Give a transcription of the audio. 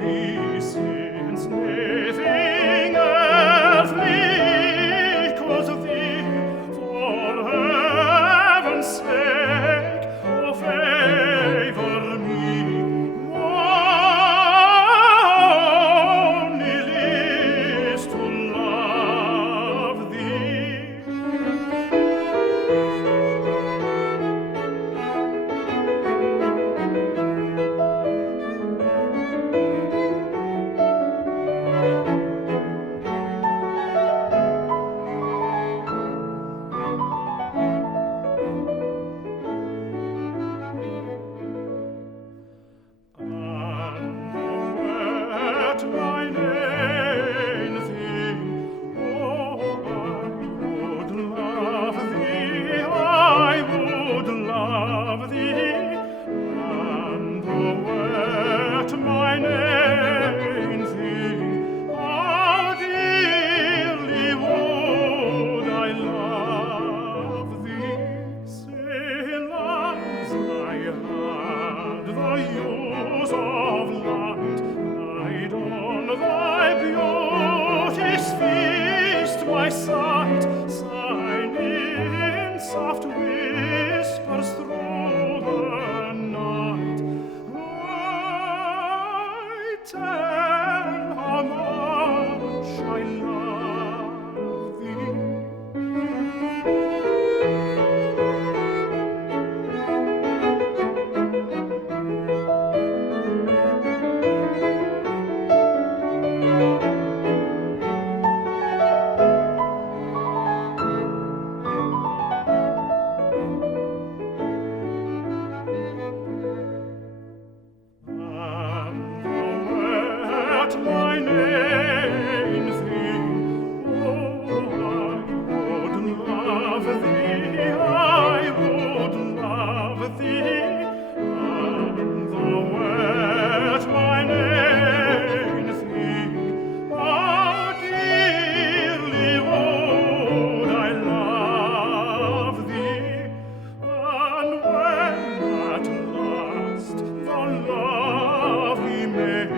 be since nothing earthly calls thee for heaven's sake, oh, favor me, only list to love thee. My main thing, oh, I would love thee, and thou wert my main thing, how dearly would I love thee, still as I had the use of light, light on thy beauty's feast, my sight, signing soft whispers through the night. I tell how much I love thee. My main thing, oh, I would love thee, I would love thee, and thou wert my main thing, how dearly would I love thee, and when at last the lovely maid